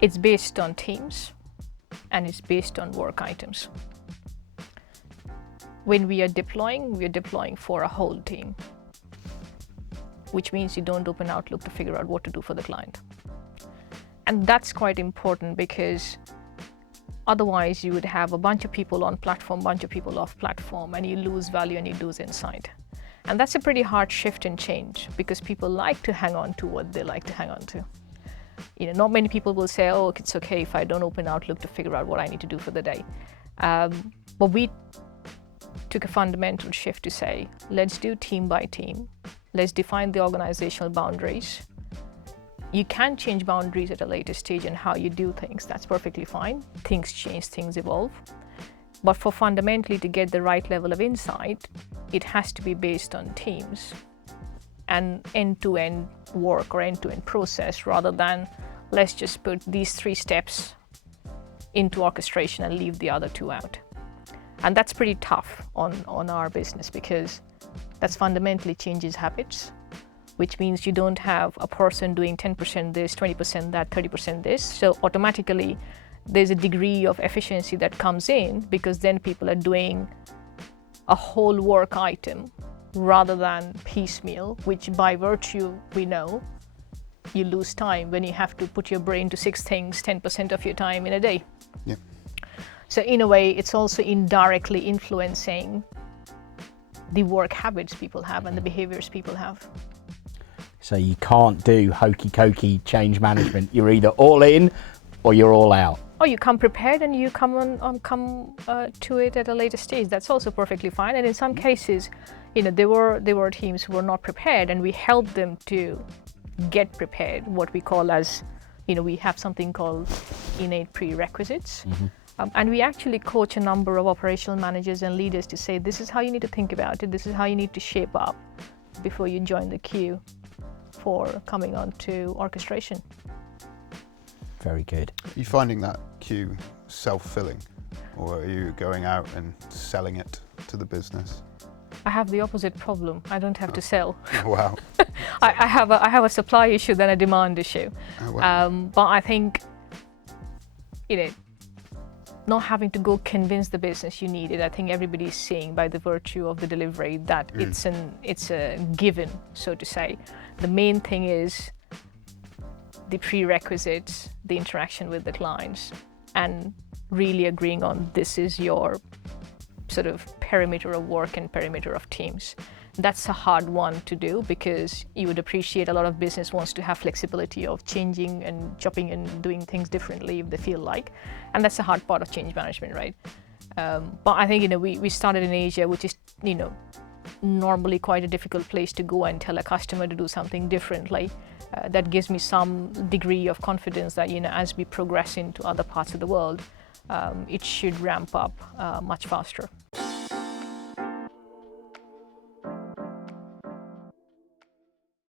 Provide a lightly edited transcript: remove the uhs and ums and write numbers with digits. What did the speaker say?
It's based on teams and it's based on work items. When we are deploying for a whole team, which means you don't open Outlook to figure out what to do for the client. And that's quite important because otherwise you would have a bunch of people on platform, bunch of people off platform, and you lose value and you lose insight. And that's a pretty hard shift and change because people like to hang on to what they like to hang on to. Not many people will say, oh, it's okay if I don't open Outlook to figure out what I need to do for the day. But we took a fundamental shift to say, let's do team by team. Let's define the organizational boundaries. You can change boundaries at a later stage in how you do things. That's perfectly fine. Things change, things evolve. But for fundamentally to get the right level of insight, it has to be based on teams and end-to-end work or end-to-end process rather than let's just put these 3 steps into orchestration and leave the other 2 out. And that's pretty tough on our business because that's fundamentally changes habits, which means you don't have a person doing 10% this, 20% that, 30% this. So automatically there's a degree of efficiency that comes in because then people are doing a whole work item rather than piecemeal, which by virtue we know you lose time when you have to put your brain to 6 things 10% of your time in a day. Yeah. So in a way, it's also indirectly influencing the work habits people have and the behaviors people have. So you can't do hokey-cokey change management. You're either all in or you're all out. Or you come prepared and you come to it at a later stage. That's also perfectly fine. And in some cases, there were teams who were not prepared, and we helped them to get prepared. What we call as, we have something called Enate prerequisites. Mm-hmm. And we actually coach a number of operational managers and leaders to say, this is how you need to think about it. This is how you need to shape up before you join the queue for coming on to orchestration. Very good. Are you finding that queue self-filling, or are you going out and selling it to the business? I have the opposite problem. I don't have to sell. Oh, wow. I have a supply issue than a demand issue. Oh, wow. But I think, not having to go convince the business you need it. I think everybody's seeing by the virtue of the delivery that it's a given, so to say. The main thing is the prerequisites, the interaction with the clients, and really agreeing on this is your sort of perimeter of work and perimeter of teams. That's a hard one to do because you would appreciate a lot of business wants to have flexibility of changing and chopping and doing things differently if they feel like. And that's a hard part of change management, right? But I think, we started in Asia, which is, normally quite a difficult place to go and tell a customer to do something differently. That gives me some degree of confidence that, as we progress into other parts of the world, it should ramp up much faster.